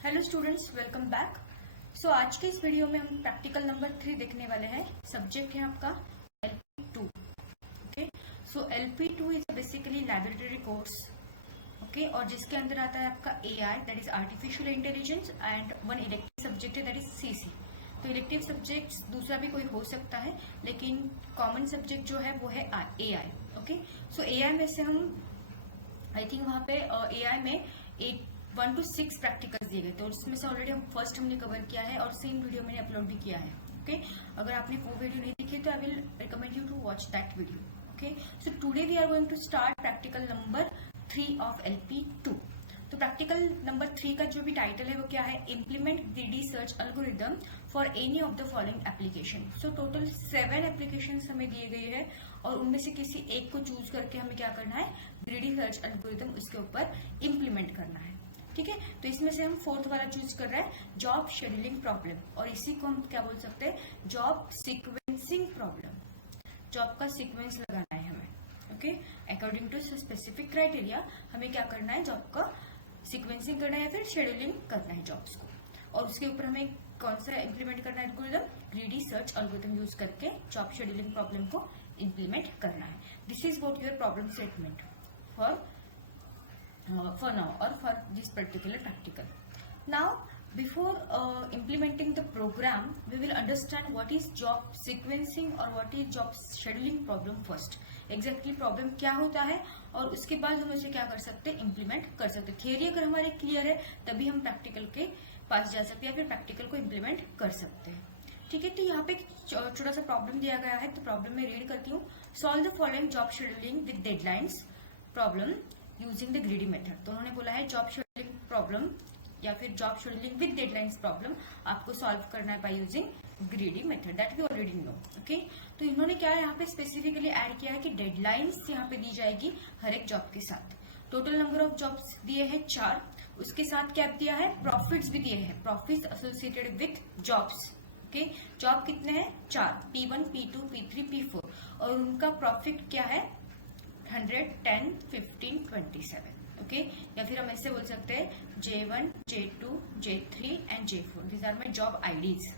Hello students, welcome back. So आज के इस वीडियो में हम प्रैक्टिकल नंबर 3 देखने वाले हैं। सब्जेक्ट है आपका LP2। Okay, so LP2 is basically laboratory course. Okay, और जिसके अंदर आता है आपका AI, that is artificial intelligence, and one elective subject है दैट इज CC। तो इलेक्टिव सब्जेक्ट दूसरा भी कोई हो सकता है, लेकिन कॉमन सब्जेक्ट जो है वो है AI। ओके, सो AI में से हम आई थिंक वहाँ पे AI में 1 to 6 प्रैक्टिकल्स दिए गए, तो उसमें से ऑलरेडी हमने कवर किया है और सेम वीडियो मैंने अपलोड भी किया है। ओके, अगर आपने वो वीडियो नहीं देखी तो I will recommend you to watch that video. Okay, so today we are going to start practical number 3 of LP2। तो प्रैक्टिकल नंबर 3 का जो भी टाइटल है वो क्या है, implement greedy search algorithm for any of the following application. So total 7 application हमें दिए गए हैं और उनमें से किसी एक को चूज करके हमें क्या करना है, ग्रीडी सर्च एल्गोरिथम उसके ऊपर इम्प्लीमेंट करना है। ठीक है, तो इसमें से हम 4th वाला चूज कर रहे हैं, जॉब शेड्यूलिंग प्रॉब्लम, और इसी को हम क्या बोल सकते हैं, जॉब सीक्वेंसिंग प्रॉब्लम। जॉब का सीक्वेंस लगाना है हमें। Okay, according to specific criteria हमें क्या करना है, जॉब का सीक्वेंसिंग करना है या फिर शेड्यूलिंग करना है जॉब्स को, और उसके ऊपर हमें कौन सा इम्प्लीमेंट करना है algorithm, greedy search algorithm use करके जॉब शेड्यूलिंग प्रॉब्लम को इम्प्लीमेंट करना है। This is what your problem statement for now or for this particular practical. Now, before implementing the program, we will understand what is job sequencing or what is job scheduling problem first. Exactly problem क्या होता है और उसके बाद हम उसे क्या कर सकते हैं, इम्प्लीमेंट कर सकते हैं। थियरी अगर हमारे क्लियर है तभी हम प्रैक्टिकल के पास जा सकते हैं या फिर प्रैक्टिकल को इम्प्लीमेंट कर सकते हैं। ठीक है, तो यहाँ पे छोटा सा प्रॉब्लम दिया गया है, तो प्रॉब्लम में रीड करती हूँ। Solve the following job scheduling with deadlines problem using the greedy method. तो उन्होंने बोला है जॉब शेड्यूलिंग प्रॉब्लम या फिर job scheduling with deadlines problem आपको सॉल्व करना है by using greedy method, that we already know. Okay, तो इन्होंने क्या है यहाँ पे स्पेसिफिकली ऐड किया है कि डेडलाइंस यहाँ पे दी जाएगी हर एक जॉब के साथ। टोटल नंबर ऑफ जॉब्स दिए हैं 4, उसके साथ क्या दिया है, प्रॉफिट्स भी दिए हैं, profits associated with jobs. Okay, job कितने हैं, 4, P1, P2, P3, P4, और उनका प्रॉफिट क्या है, 100, 10, 15, 27। ओके, या फिर हम ऐसे बोल सकते हैं J1, J2, J3 and J4, this are my job IDs.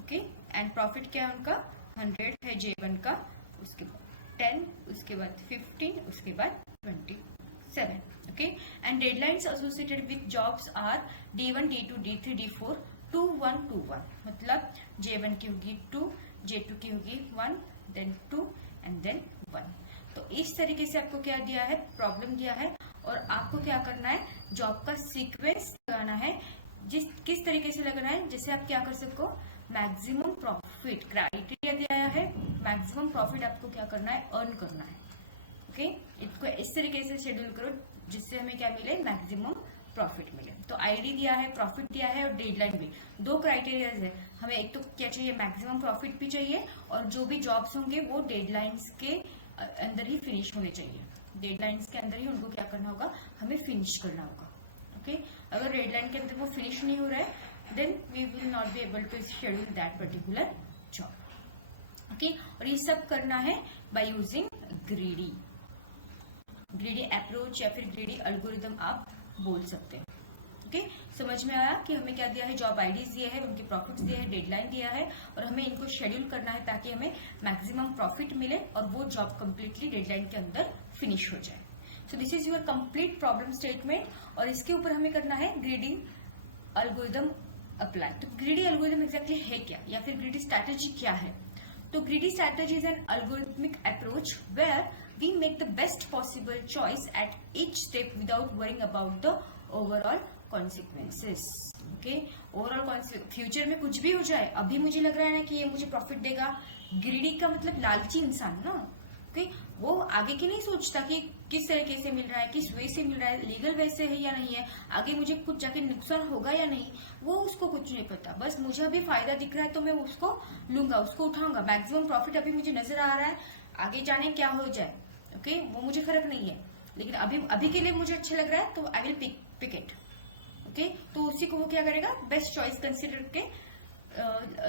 Okay, and profit क्या है उनका, 100 है J1 का, उसके बाद 10, उसके बाद 15, उसके बाद 27। Okay, and deadlines associated with jobs are D1, D2, D3, D4, 2, 1, 2, 1। मतलब J1 की होगी 2, J2 की होगी 1, देन 2 एंड देन 1। तो इस तरीके से आपको क्या दिया है, प्रॉब्लम दिया है, और आपको क्या करना है, जॉब का सीक्वेंस लगाना है। किस तरीके से लगाना है, जैसे आप क्या कर सको, मैक्सिमम प्रॉफिट क्राइटेरिया दिया है, मैक्सिमम प्रॉफिट आपको क्या करना है, अर्न करना है। ओके, इसको इस तरीके से शेड्यूल करो जिससे हमें क्या मिले, मैक्सिमम प्रॉफिट मिले। तो आईडी दिया है, प्रॉफिट दिया है और डेडलाइन भी, 2 क्राइटेरियाज है हमें। एक तो क्या चाहिए, मैक्सिमम प्रॉफिट भी चाहिए, और जो भी जॉब्स होंगे वो डेडलाइंस के अंदर ही फिनिश होने चाहिए। डेडलाइंस के अंदर ही उनको क्या करना होगा, हमें फिनिश करना होगा। ओके, अगर डेडलाइन के अंदर वो फिनिश नहीं हो रहा है, then we will not be able to schedule that particular job. Okay, और ये सब करना है बाय यूजिंग ग्रीडी अप्रोच या फिर ग्रीडी एल्गोरिथम आप बोल सकते हैं। ओके, समझ में आया कि हमें क्या दिया है, जॉब आईडीज दिए हैं, उनके प्रॉफिट्स दिए हैं, डेडलाइन दिया है, और हमें इनको शेड्यूल करना है ताकि हमें मैक्सिमम प्रॉफिट मिले और वो जॉब कंप्लीटली डेडलाइन के अंदर फिनिश हो जाए। So this is your complete problem statement, और इसके ऊपर हमें करना है ग्रीडी एल्गोरिथम अप्लाई। तो ग्रीडी एल्गोरिथम एग्जैक्टली है क्या, या फिर ग्रीडी स्ट्रैटेजी क्या है। तो greedy strategy is an algorithmic approach where we make the best possible choice at each step without worrying about the overall consequences. Okay, overall future में कुछ भी हो जाए, अभी मुझे लग रहा है ना कि ये मुझे प्रॉफिट देगा, ग्रीडी का मतलब लालची इंसान ना। ओके, वो आगे की नहीं सोचता कि किस तरीके से मिल रहा है, किस वे से मिल रहा है, लीगल वे से है या नहीं है, आगे मुझे कुछ जाके नुकसान होगा या नहीं, वो उसको कुछ नहीं पता। बस मुझे अभी फायदा दिख रहा है तो मैं उसको लूंगा, उसको उठाऊंगा, मैक्सिमम प्रॉफिट अभी मुझे नजर आ रहा है, आगे जाने क्या हो जाए, ओके, वो मुझे फर्क नहीं है, लेकिन अभी के लिए मुझे अच्छा लग रहा है तो I will pick it. Okay, तो उसी को वो क्या करेगा, बेस्ट चॉइस कंसिडर के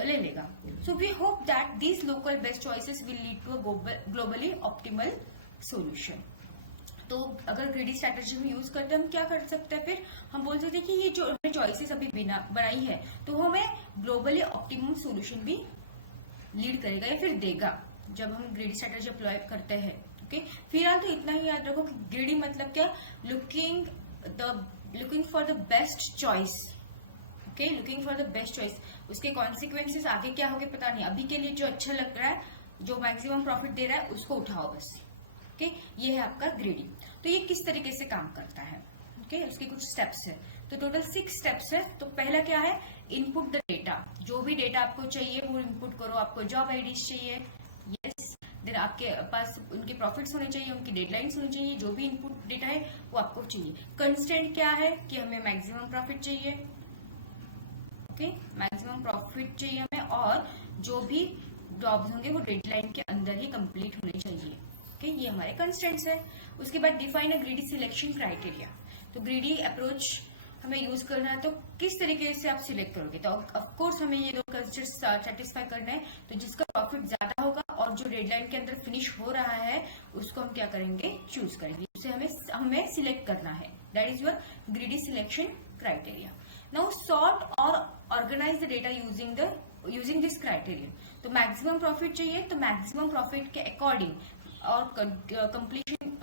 ले लेगा। So we hope that these local best choices will lead to a globally optimal solution. तो अगर ग्रीडी स्ट्रैटेजी में यूज करते हैं हम क्या कर सकते हैं, फिर हम बोल सकते हैं कि ये जो हमने चॉइसेस अभी बनाई है तो हमें ग्लोबली ऑप्टिमम सोल्यूशन भी लीड करेगा या फिर देगा जब हम ग्रीडी स्ट्रैटेजी अप्लाई करते हैं। ओके, फिलहाल तो इतना ही याद रखो कि ग्रीडी मतलब क्या, looking for the best choice. Okay, looking for the best choice. उसके कॉन्सिक्वेंसेस आगे क्या होंगे पता नहीं, अभी के लिए जो अच्छा लग रहा है, जो मैक्सिमम प्रॉफिट दे रहा है उसको उठाओ बस। ओके, ये है आपका ग्रीडी। तो ये किस तरीके से काम करता है, ओके, उसके कुछ स्टेप्स है। तो टोटल 6 स्टेप्स है। तो पहला क्या है, इनपुट द डेटा। जो भी डेटा आपको चाहिए वो इनपुट करो। आपको जॉब आईडीज चाहिए, यस, देन आपके पास उनके प्रॉफिट्स होने चाहिए, उनकी डेडलाइंस होनी चाहिए, जो भी इनपुट डेटा है वो आपको चाहिए। कंस्ट्रेंट क्या है कि हमें मैक्सिमम प्रॉफिट चाहिए, ओके, मैक्सिमम प्रॉफिट चाहिए हमें, और जो भी जॉब्स होंगे वो डेडलाइन के अंदर ही कंप्लीट होने चाहिए। ओके, ये हमारे कंस्ट्रेंट्स है। उसके बाद define a greedy selection criteria. तो ग्रीडी अप्रोच हमें यूज करना है, तो किस तरीके से आप सिलेक्ट करोगे, तो ऑफ कोर्स हमें ये दो कंस्ट्रेंट्स सेटिस्फाई करना है। तो जिसका प्रॉफिट ज्यादा होगा और जो डेडलाइन के अंदर फिनिश हो रहा है उसको हम क्या करेंगे, चूज करेंगे, उसे हमें सिलेक्ट करना है। That is your greedy selection criteria. Now sort और organise the data using this criteria. तो मैक्सिमम प्रॉफिट चाहिए तो मैक्सिमम प्रॉफिट के अकॉर्डिंग और कंप्लीशन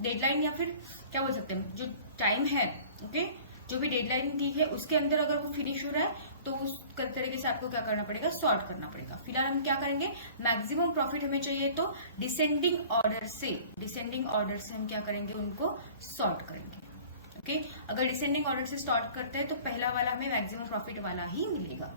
डेडलाइन या फिर क्या बोल सकते हैं, जो टाइम है, ओके, जो भी डेडलाइन दी है उसके अंदर अगर वो फिनिश हो रहा है तो उस तरीके से आपको क्या करना पड़ेगा, सॉर्ट करना पड़ेगा। फिलहाल हम क्या करेंगे, मैक्सिमम प्रॉफिट हमें चाहिए तो डिसेंडिंग ऑर्डर से हम क्या करेंगे, उनको सॉर्ट करेंगे। ओके, अगर डिसेंडिंग ऑर्डर से सॉर्ट करते हैं तो पहला वाला हमें मैक्सिमम प्रॉफिट वाला ही मिलेगा।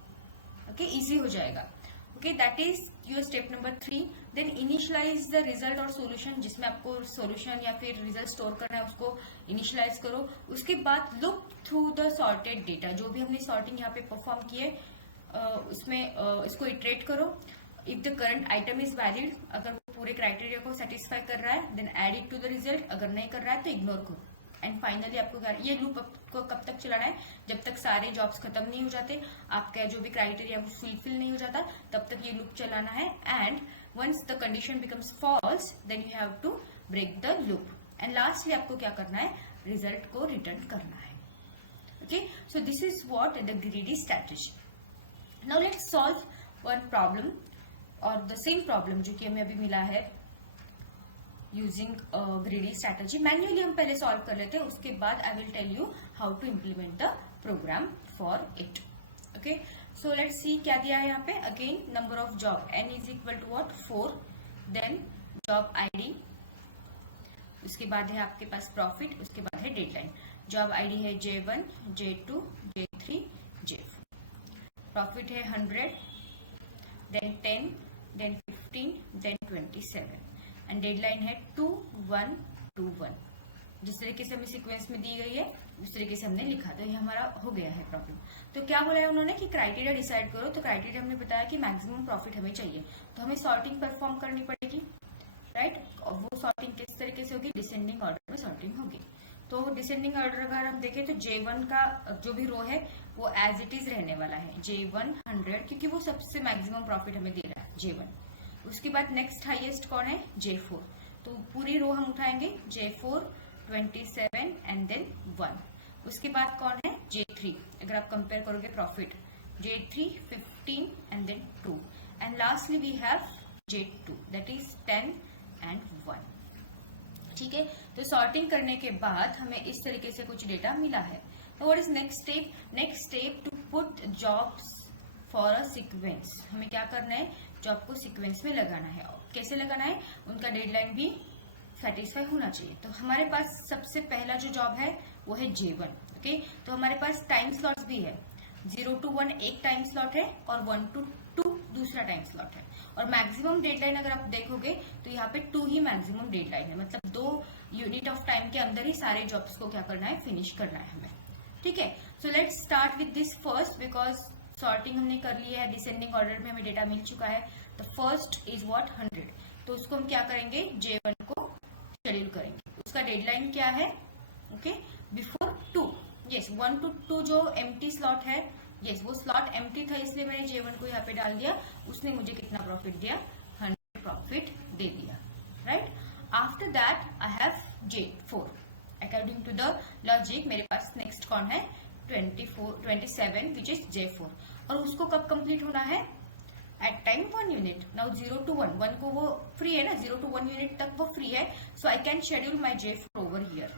ओके, इजी हो जाएगा। Okay, that is your step number 3। Then initialize the result और सॉल्यूशन, जिसमें आपको सॉल्यूशन या फिर रिजल्ट स्टोर करना है उसको इनिशियलाइज करो। उसके बाद look through the sorted data, जो भी हमने सॉर्टिंग यहाँ पे परफॉर्म की है उसमें इसको इटरेट करो। If the current item is valid, अगर वो पूरे क्राइटेरिया को सेटिस्फाई कर रहा है then add it to the result, अगर नहीं कर रहा है तो इग्नोर करो। एंड फाइनली आपको ये लूप को कब तक चलाना है, जब तक सारे जॉब्स खत्म नहीं हो जाते, आपका जो भी क्राइटेरिया फुलफिल नहीं हो जाता, तब तक ये लूप चलाना है। And once the condition becomes false then you have to break the loop. And lastly आपको क्या करना है, रिजल्ट को रिटर्न करना है। Okay, so this is what the greedy strategy. Now let's solve one problem, और द सेम प्रॉब्लम जो कि हमें अभी मिला है यूजिंग ग्रीडी स्ट्रैटेजी। मैन्युअली हम पहले सॉल्व कर लेते हैं, उसके बाद I will tell you how to implement the program for it. Okay, so let's see क्या दिया है यहाँ पे। Again number of job n is equal to what, 4, then job ID, उसके बाद है आपके पास प्रॉफिट, उसके बाद है डेडलाइन। जॉब आईडी है J1, J2, J3, J4, profit है 100, then 10, then 15, then 27, and deadline है 2121। जिस तरीके से हमें सीक्वेंस में दी गई है उस तरीके से हमने लिखा, तो ये हमारा हो गया है प्रॉब्लम। तो क्या बोला है उन्होंने कि क्राइटेरिया डिसाइड करो। तो क्राइटेरिया हमने बताया कि मैक्सिमम प्रॉफिट हमें चाहिए, तो हमें सॉर्टिंग परफॉर्म करनी पड़ेगी, राइट। और वो सॉर्टिंग किस तरीके से होगी, डिसेंडिंग ऑर्डर में सॉर्टिंग होगी। तो डिसेंडिंग ऑर्डर अगर हम देखें तो J1 का जो भी रो है वो एज इट इज रहने वाला है, J1 100, क्योंकि वो सबसे मैक्सिमम प्रॉफिट हमें दे रहा है J1। उसके बाद नेक्स्ट हाईएस्ट कौन है, J4, तो पूरी रो हम उठाएंगे, J4 27 एंड देन 1। उसके बाद कौन है, J3, अगर आप कंपेयर करोगे profit, J3 15 and then 2, and lastly we have J2 that is 10 and 1। ठीक है, तो सॉर्टिंग करने के बाद हमें इस तरीके से कुछ डेटा मिला है। तो what is next step, next step to put jobs for a sequence. हमें क्या करना है, जॉब को सीक्वेंस में लगाना है। कैसे लगाना है, उनका डेडलाइन भी सेटिस्फाई होना चाहिए। तो हमारे पास सबसे पहला जो जॉब है वो है J1। ओके, तो हमारे पास टाइम स्लॉट्स भी है, 0 to 1 एक टाइम स्लॉट है और 1 to 2 दूसरा टाइम स्लॉट है। और मैक्सिमम डेडलाइन अगर आप देखोगे तो यहाँ पे 2 ही मैक्सिमम डेडलाइन है, मतलब 2 यूनिट ऑफ टाइम के अंदर ही सारे जॉब्स को क्या करना है, फिनिश करना है हमें। ठीक है, so let's start with this first, because sorting हमने कर ली है, डिसेंडिंग ऑर्डर में हमें डेटा मिल चुका है। तो फर्स्ट इज व्हाट 100, तो उसको हम क्या करेंगे, J1 को शेड्यूल करेंगे। उसका डेडलाइन क्या है, ओके, बिफोर 2, यस 1 to 2 जो एम्प्टी स्लॉट है, यस वो स्लॉट एम्प्टी था इसलिए मैंने J1 को यहाँ पे डाल दिया। उसने मुझे कितना प्रॉफिट दिया, 100 प्रॉफिट दे दिया, right. After that I have J4। According to the logic मेरे पास नेक्स्ट कौन है 27 विच इज J4, और उसको कब कंप्लीट होना है at time 1 unit. Now 0 to 1 को वो फ्री है ना, 0 to 1 यूनिट तक वो फ्री है, so I can schedule my J4 over here.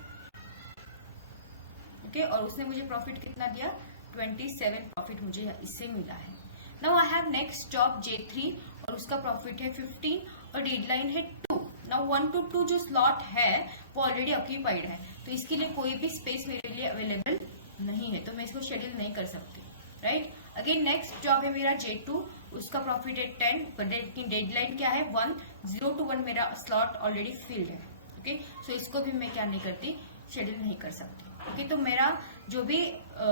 Okay, और उसने मुझे प्रॉफिट कितना दिया 27 प्रॉफिट मुझे इससे मिला है। Now I have next job J3 और उसका प्रॉफिट है 15 और डेडलाइन है 2। नाउ 1 to 2 जो स्लॉट है वो ऑलरेडी ऑक्यूपाइड है, तो इसके लिए कोई भी स्पेस मेरे लिए अवेलेबल नहीं है, तो मैं इसको शेड्यूल नहीं कर सकती, राइट। अगेन नेक्स्ट जॉब है मेरा J2, उसका प्रॉफिट है 10, लेकिन डेडलाइन क्या है 1, 0 to 1 मेरा स्लॉट ऑलरेडी फिल्ड है। ओके, सो इसको भी मैं क्या नहीं करती, शेड्यूल नहीं कर सकती। ओके, तो मेरा जो भी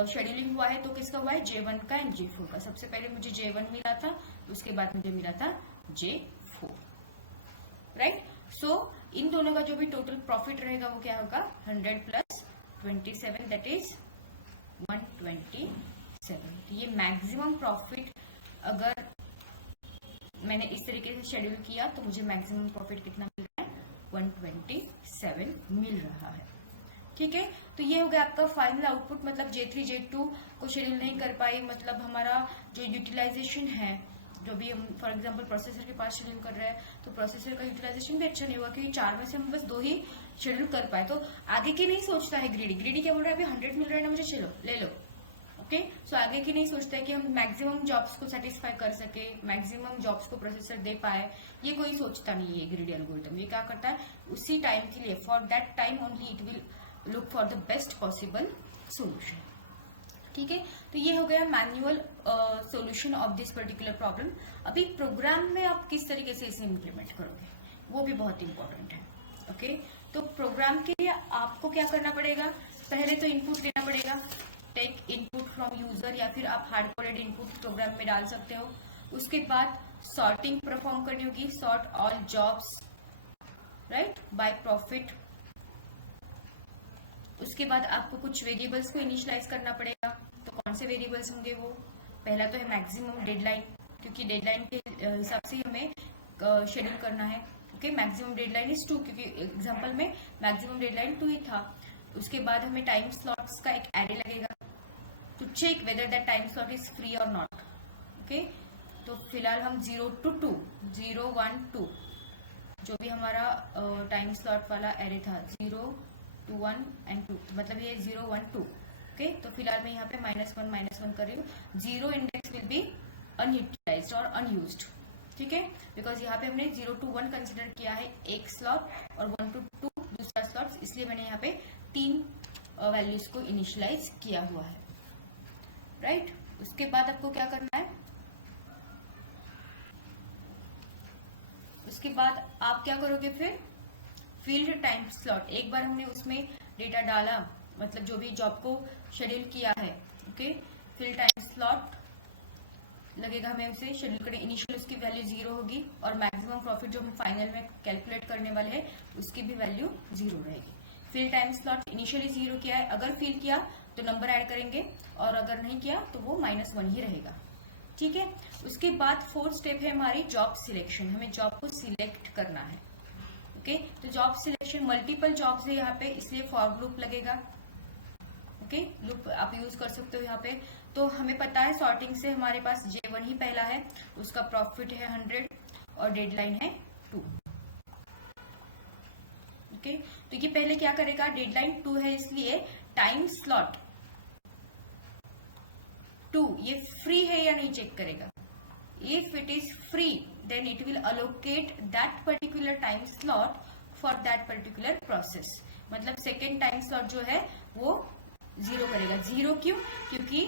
शेड्यूलिंग हुआ है तो किसका हुआ है J1 का एंड J4 का। सबसे पहले मुझे J1 मिला था, उसके बाद मुझे मिला था J4, राइट। सो इन दोनों का जो भी टोटल प्रॉफिट रहेगा वो क्या होगा 100 प्लस 27 दैट इज 127। ये मैक्सिमम प्रॉफिट अगर मैंने इस तरीके से शेड्यूल किया तो मुझे मैक्सिमम प्रॉफिट कितना मिल रहा है 127 मिल रहा है। ठीक है, तो ये हो गया आपका फाइनल आउटपुट। मतलब J3 J2 को शेड्यूल नहीं कर पाई, मतलब हमारा जो यूटिलाइजेशन है, जो भी हम फॉर एग्जांपल प्रोसेसर के पास शेड्यूल कर रहे हैं तो प्रोसेसर का यूटिलाइजेशन भी अच्छा नहीं होगा, क्योंकि 4 में से हम बस 2 ही शेड्यूल कर पाए। तो आगे की नहीं सोचता है ग्रीडी क्या बोल रहा है अभी 100 मिल रहा है ना मुझे, चलो ले लो। ओके, सो आगे की नहीं सोचता है कि हम मैक्सिमम जॉब्स को सेटिस्फाई कर सके, मैक्सिमम जॉब्स को प्रोसेसर दे पाए, ये कोई सोचता नहीं है ग्रीडी एल्गोरिथम। ये क्या करता है उसी टाइम के लिए, for that time only it will look for the best possible solution. ठीक है, तो ये हो गया manual solution of this particular problem. अभी प्रोग्राम में आप किस तरीके से इसे इम्प्लीमेंट करोगे वो भी बहुत इंपॉर्टेंट है। ओके, तो प्रोग्राम के लिए आपको क्या करना पड़ेगा, पहले तो इनपुट लेना पड़ेगा, टेक इनपुट फ्रॉम यूजर, या फिर आप हार्ड कोडेड इनपुट प्रोग्राम में डाल सकते हो। उसके बाद सॉर्टिंग परफॉर्म करनी होगी, sort all jobs right by profit. उसके बाद आपको कुछ वेरिएबल्स को इनिशियलाइज करना पड़ेगा। तो कौन से वेरिएबल्स होंगे वो, पहला तो है मैक्सिमम डेडलाइन, क्योंकि डेडलाइन के हिसाब से हमें शेड्यूल करना है। ओके, मैक्सिमम डेडलाइन इज 2, क्योंकि एग्जांपल में मैक्सिमम डेडलाइन 2 ही था। उसके बाद हमें टाइम स्लॉट्स का एक एरे लगेगा to check whether that time slot is free और नॉट। ओके, तो फिलहाल हम 0 to 2 0 1 2 जो भी हमारा टाइम स्लॉट वाला एरे था 0 2 1 एंड 2, मतलब ये 0 1 2। ओके, तो फिलहाल मैं यहाँ पे -1 कर रही हूँ। 0 इंडेक्स विल बी अनयूटिलाइज्ड और अनयूज्ड। ठीक है, बिकॉज यहाँ पे हमने 0 to 1 कंसिडर किया है एक स्लॉट और 1 to 2 दूसरा स्लॉट, इसलिए मैंने यहाँ पे 3 वैल्यूज को इनिशियलाइज किया हुआ है, राइट। उसके बाद आपको क्या करना है, उसके बाद आप क्या करोगे फिर फील्ड टाइम स्लॉट। एक बार हमने उसमें डेटा डाला, मतलब जो भी जॉब को शेड्यूल किया है, ओके, फील्ड टाइम स्लॉट लगेगा हमें उसे शेड्यूल करें। इनिशियल उसकी वैल्यू 0 होगी और मैक्सिमम प्रॉफिट जो हम फाइनल में कैलकुलेट करने वाले हैं उसकी भी वैल्यू 0 रहेगी। फील्ड टाइम स्लॉट इनिशियली 0 किया है, अगर फिल किया तो नंबर ऐड करेंगे और अगर नहीं किया तो वो -1 ही रहेगा। ठीक है, उसके बाद 4th स्टेप है हमारी जॉब सिलेक्शन। हमें जॉब को सिलेक्ट करना है। ओके, तो जॉब सिलेक्शन मल्टीपल जॉब्स है यहाँ पे, इसलिए फॉर लूप लगेगा। ओके, लूप आप यूज कर सकते हो यहाँ पे। तो हमें पता है सॉर्टिंग से हमारे पास J1 ही पहला है, उसका प्रॉफिट है 100 और डेडलाइन है 2। ओके, तो ये पहले क्या करेगा, डेडलाइन 2 है इसलिए टाइम स्लॉट 2 ये फ्री है या नहीं चेक करेगा। If it is free then it will allocate that particular time slot for that particular process। मतलब सेकेंड टाइम स्लॉट जो है वो 0 करेगा। 0 क्यों, क्योंकि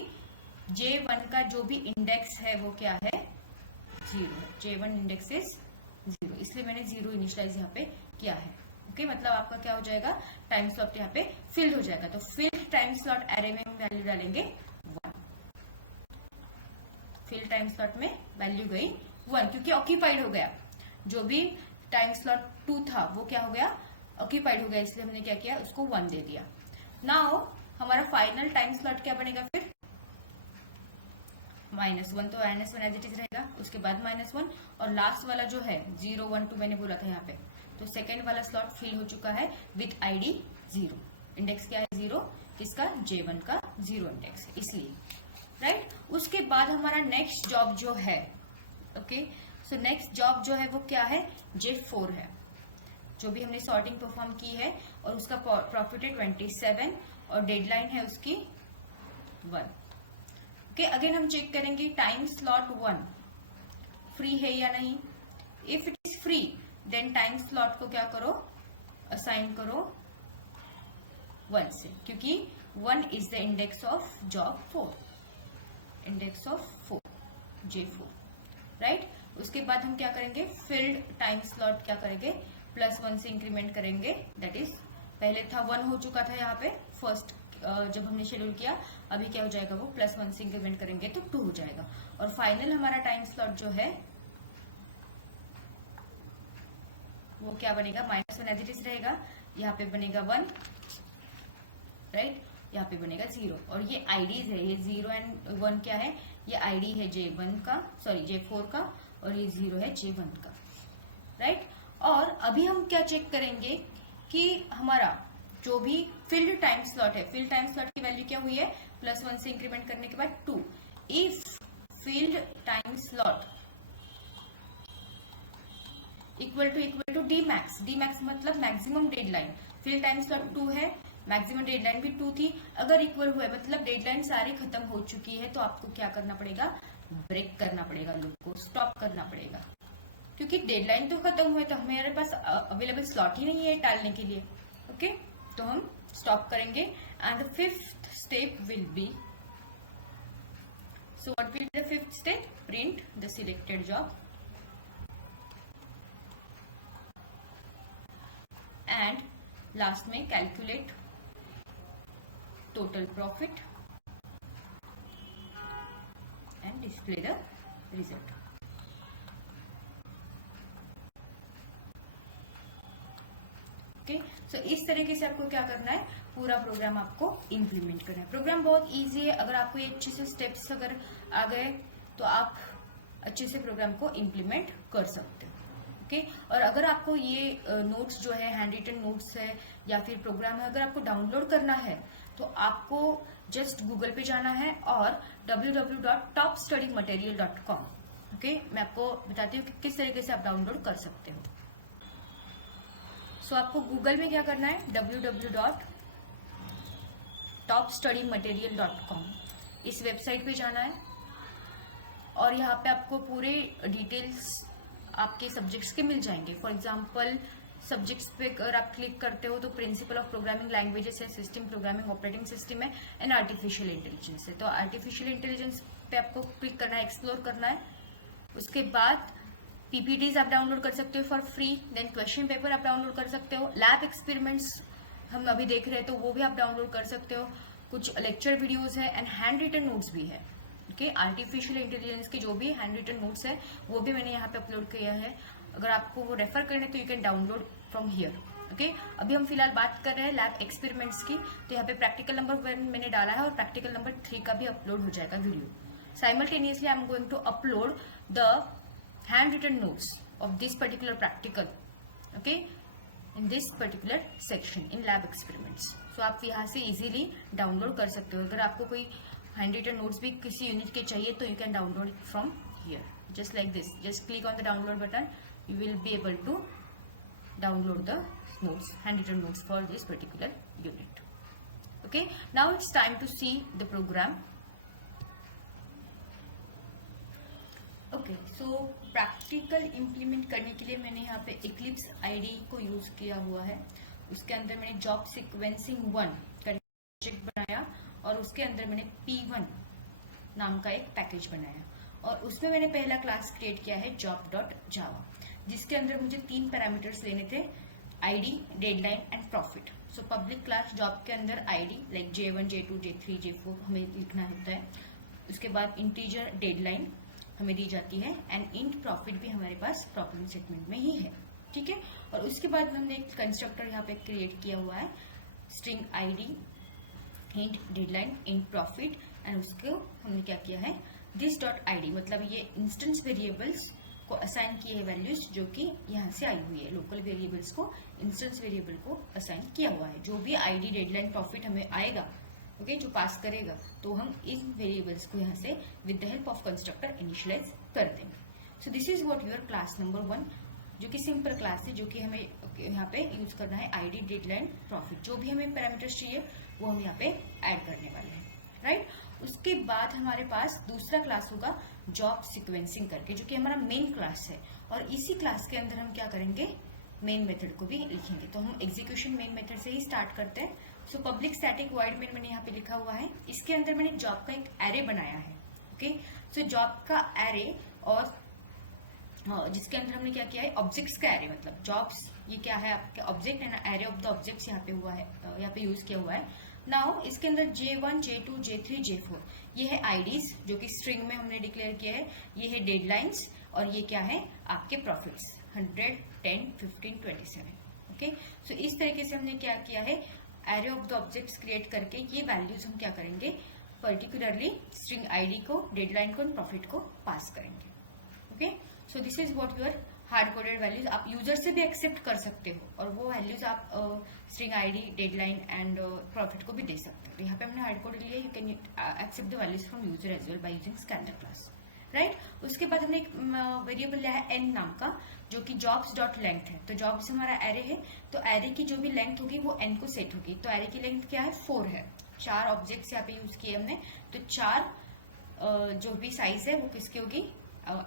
J1 का जो भी इंडेक्स है वो क्या है 0 है। J1 इंडेक्स इज 0, इसलिए मैंने 0 इनिशियलाइज यहाँ पे किया है। ओके, मतलब आपका क्या हो जाएगा, टाइम स्लॉट यहाँ पे फिल्ड हो जाएगा। तो फिल्ड टाइम स्लॉट एरे में हम वैल्यू डालेंगे 1। फिल्ड टाइम स्लॉट में वैल्यू गई 1, क्योंकि ऑक्यूपाइड हो गया। जो भी टाइम स्लॉट 2 था वो क्या हो गया, ऑक्यूपाइड हो गया, इसलिए हमने क्या किया, उसको 1 दे दिया। नाउ हमारा फाइनल टाइम स्लॉट क्या बनेगा फिर, -1, तो -1 एज इट इज रहेगा। उसके बाद -1 और लास्ट वाला जो है 0 1 2 मैंने बोला था यहाँ पे, तो सेकेंड वाला स्लॉट फिल हो चुका है विथ आईडी 0। इंडेक्स क्या है 0, किसका, J1 का 0 इंडेक्स है, इसलिए राइट। उसके बाद हमारा नेक्स्ट जॉब जो है, ओके, सो नेक्स्ट जॉब जो है वो क्या है, J4 है, जो भी हमने सॉर्टिंग परफॉर्म की है, और उसका प्रॉफिट है 27 और डेडलाइन है उसकी 1। ओके, अगेन हम चेक करेंगे टाइम स्लॉट 1 फ्री है या नहीं। If it is free then time slot को क्या करो, असाइन करो 1 से, क्योंकि 1 is the index of job 4, index of 4 J4, right. उसके बाद हम क्या करेंगे, फिल्ड टाइम स्लॉट क्या करेंगे, +1 से इंक्रीमेंट करेंगे, दैट इज पहले था 1 हो चुका था यहाँ पे फर्स्ट जब हमने शेड्यूल किया, अभी क्या हो जाएगा वो +1 से इंक्रीमेंट करेंगे तो 2 हो जाएगा। और फाइनल हमारा टाइम स्लॉट जो है वो क्या बनेगा, -1 एज इट इज रहेगा, यहाँ पे बनेगा 1, राइट, यहाँ पे बनेगा 0। और ये आईडीज है, ये 0 एंड 1 क्या है, ये आईडी है J1 का, सॉरी J4 का, और ये 0 है J1 का, राइट। और अभी हम क्या चेक करेंगे कि हमारा जो भी फिल्ड टाइम स्लॉट है, फिल्ड टाइम स्लॉट की वैल्यू क्या हुई है, +1 से इंक्रीमेंट करने के बाद 2। If field time slot equal to D max मतलब maximum deadline, field time slot 2 है, मैक्सिमम डेडलाइन भी 2 थी, अगर इक्वल हुआ है मतलब डेडलाइन सारी खत्म हो चुकी है, तो आपको क्या करना पड़ेगा, ब्रेक करना पड़ेगा, लूप को स्टॉप करना पड़ेगा, क्योंकि डेडलाइन तो खत्म हुए तो हमारे पास अवेलेबल स्लॉट ही नहीं है डालने के लिए। ओके, तो हम स्टॉप करेंगे and the 5th step will be, so what will be the 5th step, print the selected job and last में calculate total profit and display the result. Okay, so इस तरीके से आपको क्या करना है, पूरा प्रोग्राम आपको इम्प्लीमेंट करना है। प्रोग्राम बहुत इजी है, अगर आपको ये अच्छे से स्टेप्स अगर आ गए तो आप अच्छे से प्रोग्राम को इम्प्लीमेंट कर सकते हो। ओके, और अगर आपको ये नोट्स जो है, हैंड रिटन नोट्स है या फिर प्रोग्राम है, अगर आपको डाउनलोड करना है तो आपको जस्ट गूगल पे जाना है और www.topstudymaterial.com, ओके, मैं आपको बताती हूँ कि किस तरीके से आप डाउनलोड कर सकते हो। सो आपको गूगल में क्या करना है, www.topstudymaterial.com, इस वेबसाइट पे जाना है और यहाँ पे आपको पूरे डिटेल्स आपके सब्जेक्ट्स के मिल जाएंगे। फॉर एग्जांपल सब्जेक्ट्स पे अगर आप क्लिक करते हो तो प्रिंसिपल ऑफ प्रोग्रामिंग लैंग्वेजेस है, सिस्टम प्रोग्रामिंग ऑपरेटिंग सिस्टम है एंड आर्टिफिशियल इंटेलिजेंस है। तो आर्टिफिशियल इंटेलिजेंस पे आपको क्लिक करना है, एक्सप्लोर करना है। उसके बाद पीपीटीज आप डाउनलोड कर सकते हो for free, then question paper आप डाउनलोड कर सकते हो, लैब एक्सपेरिमेंट्स हम अभी देख रहे हैं तो वो भी आप डाउनलोड कर सकते हो, कुछ लेक्चर वीडियोस है एंड हैंड रिटन नोट्स भी है। ओके, आर्टिफिशियल इंटेलिजेंस के जो भी हैंड रिटन नोट्स है वो भी मैंने यहाँ पे अपलोड किया है, अगर आपको वो रेफर करने तो you can download from here. Okay, अभी हम फिलहाल बात कर रहे हैं लैब एक्सपेरिमेंट्स की, तो यहाँ पे प्रैक्टिकल नंबर 1 मैंने डाला है और प्रैक्टिकल नंबर 3 का भी अपलोड हो जाएगा video. Simultaneously I am going to upload the handwritten notes of this particular practical, okay, in this particular section in lab experiments. So आप यहाँ से easily डाउनलोड कर सकते हो। अगर आपको कोई handwritten notes भी किसी यूनिट के चाहिए तो you can download it from here, just like this. Just click on the download button, you will be able to download the notes, handwritten notes for this particular unit. Okay, now it's time to see the program. Okay, so practical implement करने के लिए मैंने यहाँ पे Eclipse ID को use किया हुआ है। उसके अंदर मैंने जॉब सीक्वेंसिंग 1 का प्रोजेक्ट बनाया और उसके अंदर मैंने P1 नाम का एक पैकेज बनाया और उसमें मैंने पहला क्लास क्रिएट किया है job.java, जिसके अंदर मुझे 3 पैरामीटर्स लेने थे, ID, deadline and profit. So public class job के अंदर ID like J1, J2, J3, J4 हमें लिखना होता है। उसके बाद इंटीजर डेडलाइन हमें दी जाती है एंड इंट प्रॉफिट भी हमारे पास प्रॉब्लम स्टेटमेंट में ही है, ठीक है। और उसके बाद हमने एक कंस्ट्रक्टर यहाँ पे क्रिएट किया हुआ है, string ID, int deadline, int profit, and उसको हमने क्या किया है दिस डॉट आईडी, मतलब ये इंस्टेंस वेरिएबल्स को असाइन किए हैं वैल्यूज जो कि यहाँ से आई हुई है, लोकल वेरिएबल्स को इंस्टेंस वेरिएबल को असाइन किया हुआ है। जो भी आईडी डेडलाइन प्रॉफिट हमें आएगा, ओके, जो पास करेगा, तो हम इन वेरिएबल्स को यहाँ से with the help of constructor initialize कर देंगे। So this is what your class number 1, जो कि सिंपल क्लास है, जो कि हमें यहाँ पे यूज करना है आईडी डेडलाइन प्रॉफिट। जो भी हमें पैरामीटर्स चाहिए वो हम यहाँ पे ऐड करने वाले हैं, राइट। उसके बाद हमारे पास दूसरा क्लास होगा जॉब सीक्वेंसिंग करके, जो कि हमारा मेन क्लास है। और इसी क्लास के अंदर हम क्या करेंगे, मेन मेथड को भी लिखेंगे। तो हम एग्जीक्यूशन मेन मेथड से ही स्टार्ट करते हैं। So public static void main मैंने यहाँ पे लिखा हुआ है, इसके अंदर मैंने जॉब का एक एरे बनाया है, ओके। सो जॉब का एरे, और जिसके अंदर हमने क्या किया है, ऑब्जेक्ट्स का एरे, मतलब जॉब्स ये क्या है आपके ऑब्जेक्ट है ना, एरे ऑफ द ऑब्जेक्ट्स यहाँ पे हुआ है, यहाँ पे यूज किया हुआ है। नाउ इसके अंदर J1, J2, J3, J4 ये है आईडीज जो कि स्ट्रिंग में हमने डिक्लेयर किया है। ये है डेडलाइंस, और ये क्या है आपके प्रॉफिट्स 100, 10, 15, 27, ओके। सो इस तरीके से हमने क्या किया है, array of the objects create करके ये वैल्यूज हम क्या करेंगे, पर्टिकुलरली स्ट्रिंग आईडी को, डेडलाइन को, प्रॉफिट को पास करेंगे, okay. So this is what your hard coded values. आप यूजर से भी एक्सेप्ट कर सकते हो, और वो वैल्यूज आप string ID, deadline and profit को भी दे सकते हो। तो यहाँ पे हमने हार्ड कोडेड लिया, you can accept the values from user as well by using scanner class, right. उसके बाद हमने एक वेरिएबल लिया है n नाम का, जो कि जॉब्स डॉट लेंथ है। तो जॉब्स हमारा एरे है, तो एरे की जो भी लेंथ होगी वो n को सेट होगी। तो एरे की लेंथ क्या है, 4 है। 4 ऑब्जेक्ट्स यहाँ पे यूज किए हमने, तो 4 जो भी साइज है वो किसकी होगी,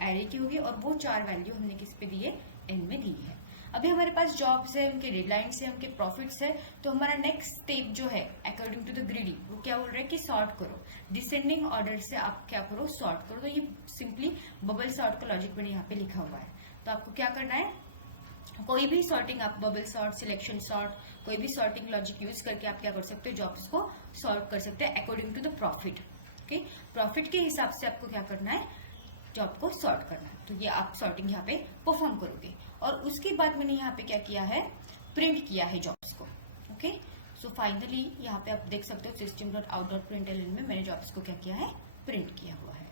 एरे की होगी, और वो 4 वैल्यू हमने किस पे दी है, n में दी है। अभी हमारे पास जॉब्स है, उनके डेडलाइंस है, उनके प्रॉफिट्स है। तो हमारा नेक्स्ट स्टेप जो है अकॉर्डिंग टू द ग्रिडी, वो क्या बोल रहा है कि सॉर्ट करो, डिसेंडिंग ऑर्डर से आप क्या करो, सॉर्ट करो। तो ये सिंपली बबल सॉर्ट का लॉजिक मैंने यहाँ पे लिखा हुआ है। तो आपको क्या करना है, कोई भी सॉर्टिंग, आप बबल सॉर्ट, सिलेक्शन सॉर्ट, कोई भी सॉर्टिंग लॉजिक यूज करके आप क्या कर सकते हो, जॉब्स को सॉर्ट कर सकते हैं according to the profit, okay. Profit के हिसाब से आपको क्या करना है, जॉब को सॉर्ट करना है। तो ये आप सॉर्टिंग यहाँ पे परफॉर्म करोगे। और उसके बाद मैंने यहाँ पे क्या किया है, प्रिंट किया है जॉब्स को, ओके। सो फाइनली यहाँ पे आप देख सकते हो system.out.println में मैंने जॉब्स को क्या किया है, प्रिंट किया हुआ है।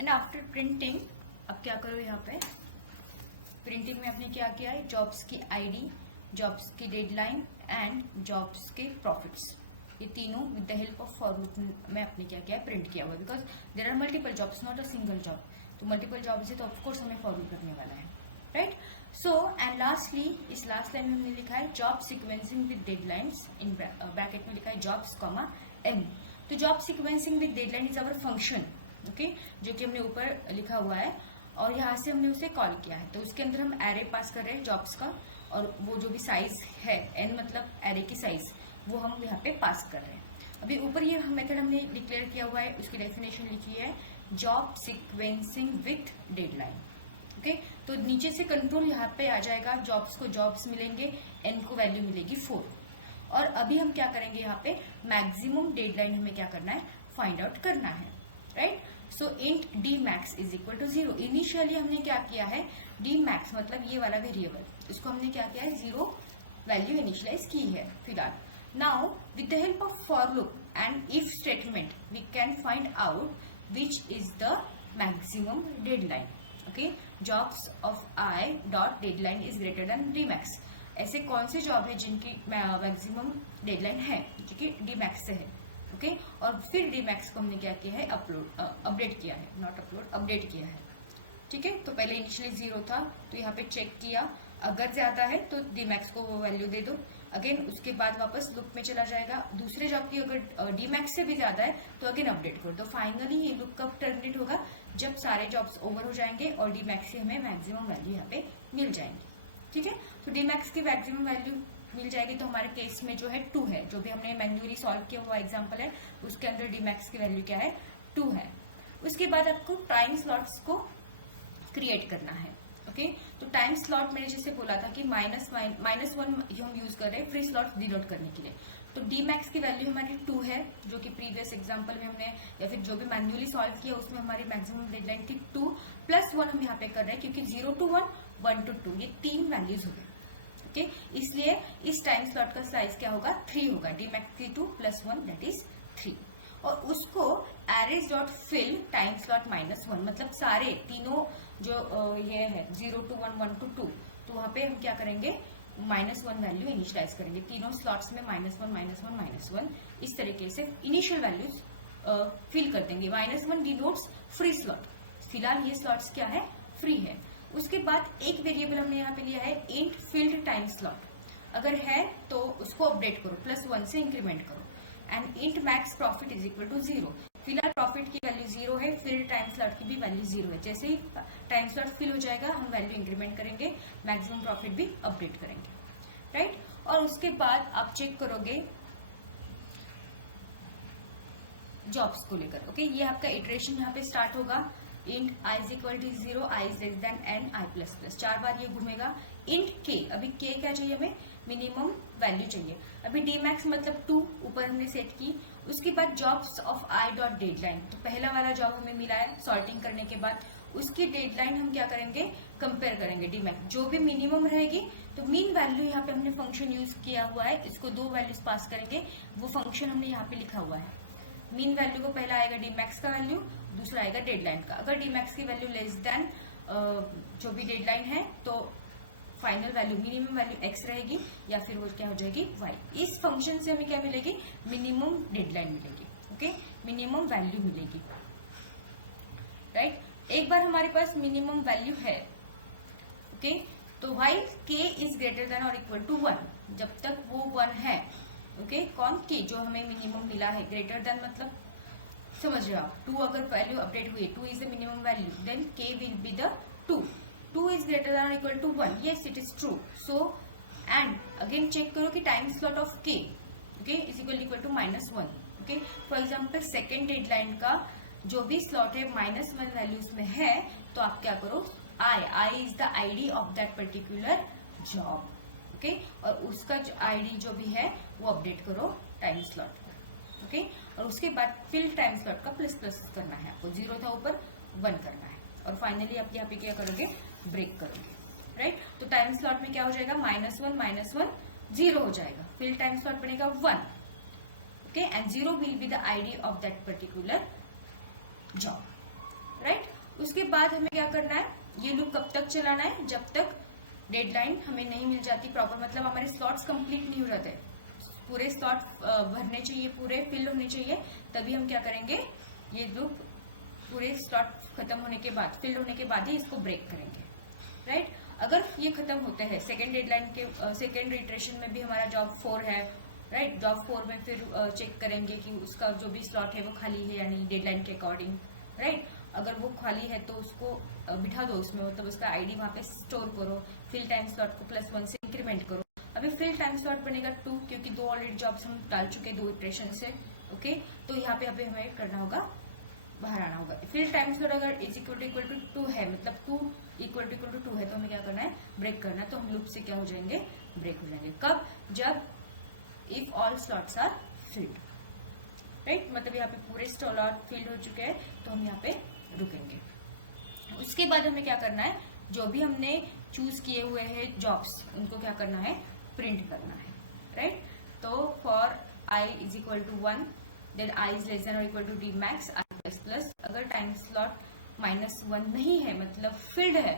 एंड आफ्टर प्रिंटिंग अब क्या करो, यहाँ पे प्रिंटिंग में आपने क्या किया है, जॉब्स की आईडी, जॉब्स की डेडलाइन एंड जॉब्स के प्रॉफिट्स, ये तीनों with the help of for loop में आपने क्या किया है, प्रिंट किया हुआ है। Because there are multiple jobs, not a single job. तो मल्टीपल जॉब्स है तो ऑफकोर्स हमें फॉर लूप करने वाला है, राइट। सो एंड लास्टली इस लास्ट लाइन में हमने लिखा है जॉब सीक्वेंसिंग विद डेडलाइंस, इन ब्रैकेट में लिखा है जॉब्स कॉमा m। तो job sequencing with deadline is our function, okay, जो कि हमने ऊपर लिखा हुआ है, और यहाँ से हमने उसे कॉल किया है। तो उसके अंदर हम एरे पास कर रहे हैं जॉब्स का, और वो जो भी साइज है n मतलब एरे की साइज, वो हम यहाँ पे पास कर रहे हैं। अभी ऊपर ये मेथड हमने डिक्लेयर किया हुआ है, उसकी डेफिनेशन लिखी है job sequencing with deadline, okay. तो नीचे से कंट्रोल यहाँ पे आ जाएगा, जॉब्स को जॉब्स मिलेंगे, n को वैल्यू मिलेगी 4। और अभी हम क्या करेंगे, यहाँ पे मैक्सिमम डेडलाइन हमें क्या करना है, फाइंड आउट करना है, right. So int d max is equal to 0। Initially हमने क्या किया है, डी मैक्स मतलब ये वाला वेरिएबल, इसको हमने क्या किया है, 0 वैल्यू इनिशियलाइज की है फिलहाल। Now, with the help of for loop and if statement, we can find out which is the maximum deadline. Okay, jobs of I dot deadline is greater than Dmax. ऐसे कौन से job है जिनकी maximum deadline है, जो कि Dmax से है, ओके। और फिर Dmax को हमने क्या किया है, अपडेट किया है, नॉट अपलोड, अपडेट किया है, ठीक है। तो पहले इनिशियली 0 था, तो यहाँ पे चेक किया, अगर ज्यादा है तो Dmax को वो वैल्यू दे दो। अगेन उसके बाद वापस लूप में चला जाएगा, दूसरे जॉब की अगर Dmax से भी ज्यादा है तो अगेन अपडेट कर दो। फाइनली ये लूप कब टर्मिनेट होगा, जब सारे जॉब्स ओवर हो जाएंगे और Dmax से हमें मैक्सिमम वैल्यू यहाँ पे मिल जाएंगी, ठीक है। तो Dmax की मैक्सिमम वैल्यू मिल जाएगी। तो हमारे केस में जो है 2 है, जो भी हमने मैन्युअली सॉल्व किया हुआ एग्जाम्पल है उसके अंदर Dmax की वैल्यू क्या है, 2 है। उसके बाद आपको टाइम स्लॉट्स को क्रिएट करना है, ओके। तो टाइम स्लॉट मैंने जैसे बोला था कि -1 हम यूज कर रहे हैं फ्री स्लॉट डिनोट करने के लिए। तो Dmax की वैल्यू हमारी 2 है, जो कि प्रीवियस एग्जांपल में हमने या फिर जो भी मैन्युअली सॉल्व किया उसमें हमारी मैक्सिमम डेडलाइन थी 2 + 1 हम यहाँ पे कर रहे हैं, क्योंकि 0 to 1, 1 to 2 ये 3 वैल्यूज हो गए, ओके। इसलिए इस टाइम स्लॉट का साइज क्या होगा, 3 होगा। Dmax की 2 + 1 दैट इज 3। और उसको arrays dot fill time slot -1, मतलब सारे तीनों जो ये है 0 to 1 1 to 2, तो वहां पे हम क्या करेंगे -1 वैल्यू इनिशियलाइज करेंगे तीनों स्लॉट्स में -1 -1 इस तरीके से इनिशियल वैल्यूज फिल कर देंगे। -1 डिनोट्स फ्री स्लॉट, फिलहाल ये स्लॉट्स क्या है फ्री है। उसके बाद एक वेरिएबल हमने यहाँ पे लिया है इंट फिल्ड टाइम स्लॉट, अगर है तो उसको अपडेट करो +1 से इंक्रीमेंट करो। And int max profit is equal to 0, फिलहाल प्रॉफिट की वैल्यू 0 है, फिल्ड टाइम स्लॉट की भी वैल्यू 0 है। जैसे ही टाइम स्लॉट फिल हो जाएगा हम वैल्यू इंक्रीमेंट करेंगे, मैक्सिमम प्रॉफिट भी अपडेट करेंगे, राइट। और उसके बाद आप चेक करोगे जॉब्स को लेकर, ओके। ये आपका इटरेशन यहाँ पे स्टार्ट होगा, int i is equal to 0, i is less than n, i++, 4 बार ये घूमेगा। इंट k, अभी k क्या चाहिए हमें, मिनिमम वैल्यू चाहिए। अभी dmax मतलब 2 ऊपर हमने सेट की। उसके बाद jobs of i dot deadline, तो पहला वाला जॉब हमें मिला है सॉर्टिंग करने के बाद, उसकी डेडलाइन हम क्या करेंगे कंपेयर करेंगे dmax, जो भी मिनिमम रहेगी तो मीन वैल्यू यहाँ पे हमने फंक्शन यूज किया हुआ है, इसको 2 वैल्यूज पास करेंगे, वो फंक्शन हमने यहाँ पे लिखा हुआ है। मीन वैल्यू को पहला आएगा dmax का वैल्यू, दूसरा आएगा डेडलाइन का। अगर dmax की वैल्यू लेस देन जो भी डेडलाइन है तो final value minimum value x रहेगी, या फिर वो क्या हो जाएगी y। इस फंक्शन से हमें क्या मिलेगी, मिनिमम डेडलाइन मिलेगी, ओके, मिनिमम वैल्यू मिलेगी, राइट। एक बार हमारे पास मिनिमम वैल्यू है, ओके, तो while k is greater than और इक्वल टू 1, जब तक वो 1 है, ओके, कौन k जो हमें मिनिमम मिला है, ग्रेटर देन मतलब समझ रहे हो आप, 2 अगर वैल्यू अपडेट हुई, 2 is the minimum value, then k will be the 2 is greater than और equal to 1, yes it is true. So and again check करो कि time slot of k, okay, is equal to -1, okay. For example second deadline का जो भी slot है -1 values में है, तो आप क्या करो, i is the ID of that particular job, okay, और उसका आईडी जो भी है वो अपडेट करो टाइम स्लॉट पर, ओके। और उसके बाद फिल टाइम स्लॉट का ++ करना है आपको, 0 था ऊपर 1 करना है, और फाइनली आप यहाँ पे क्या करोगे, ब्रेक करोगे, राइट। तो टाइम स्लॉट में क्या हो जाएगा, -1 0 हो जाएगा, फिल टाइम स्लॉट बनेगा 1, okay, and 0 will be the ID of that particular job, right. उसके बाद हमें क्या करना है, ये लूप कब तक चलाना है, जब तक डेडलाइन हमें नहीं मिल जाती प्रॉपर, मतलब हमारे स्लॉट्स कंप्लीट नहीं हो जाते, पूरे स्लॉट भरने चाहिए, पूरे फिल होने चाहिए, तभी हम क्या करेंगे, ये लूप पूरे स्लॉट खत्म होने के बाद, फिल होने के बाद ही इसको ब्रेक करेंगे, राइट। अगर ये खत्म होते हैं सेकेंड डेडलाइन के सेकेंड इटरेशन में भी हमारा जॉब 4 है, राइट, जॉब 4 में फिर चेक करेंगे कि उसका जो भी स्लॉट है वो खाली है यानी डेडलाइन के अकॉर्डिंग, राइट। अगर वो खाली है तो उसको बिठा दो उसमें, मतलब उसका आईडी वहाँ पे स्टोर करो, फिल टाइम स्लॉट को +1 से इंक्रीमेंट करो। अभी फिल टाइम स्लॉट बनेगा 2, क्योंकि 2 ऑलरेडी जॉब्स हम डाल चुके हैं 2 इटरेशन से, ओके। तो यहाँ पे हमें करना होगा, बाहर आना होगा। फिल टाइम स्लॉट अगर इज इक्वल टू 2 है, मतलब 2 इक्वल टू 2 है, तो हमें क्या करना है, ब्रेक करना है। तो हम लूप से क्या हो जाएंगे, ब्रेक हो जाएंगे। कब, जब if all slots are filled, right, मतलब यहाँ पे पूरे स्लॉट फिल्ड हो चुके हैं, तो हम यहाँ पे रुकेंगे। उसके बाद हमें क्या करना है, जो भी हमने चूज किए हुए हैं जॉब्स, उनको क्या करना है, प्रिंट करना है, राइट। तो for i is equal to 1, then i is less than और इक्वल टू dmax i++। अगर टाइम स्लॉट -1 नहीं है, मतलब फिल्ड है,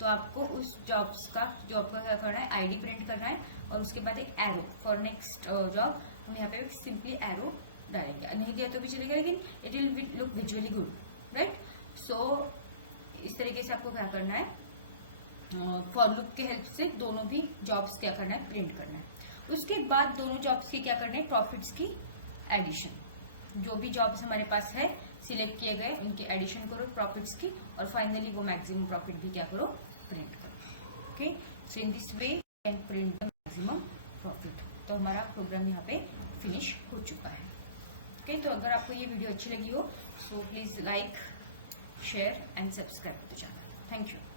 तो आपको उस जॉब का क्या करना है, आईडी प्रिंट करना है, और उसके बाद एक एरो फॉर नेक्स्ट जॉब, हम यहाँ पे सिंपली एरो डालेंगे, नहीं दिया तो भी चलेगा, लेकिन it will look visually good, right. So इस तरीके से आपको क्या करना है, फॉर लूप के हेल्प से दोनों भी जॉब्स क्या करना है, प्रिंट करना है। उसके बाद दोनों जॉब्स की क्या करना है, प्रॉफिट्स की एडिशन, जो भी जॉब्स हमारे पास है सिलेक्ट किए गए उनकी एडिशन करो प्रॉफिट्स की, और फाइनली वो मैक्सिमम प्रॉफिट भी क्या करो, प्रिंट करो, okay. So in this way can print the maximum profit. तो हमारा प्रोग्राम यहाँ पे फिनिश हो चुका है, ओके। तो अगर आपको ये वीडियो अच्छी लगी हो, so please like, share and subscribe to the channel. Thank you.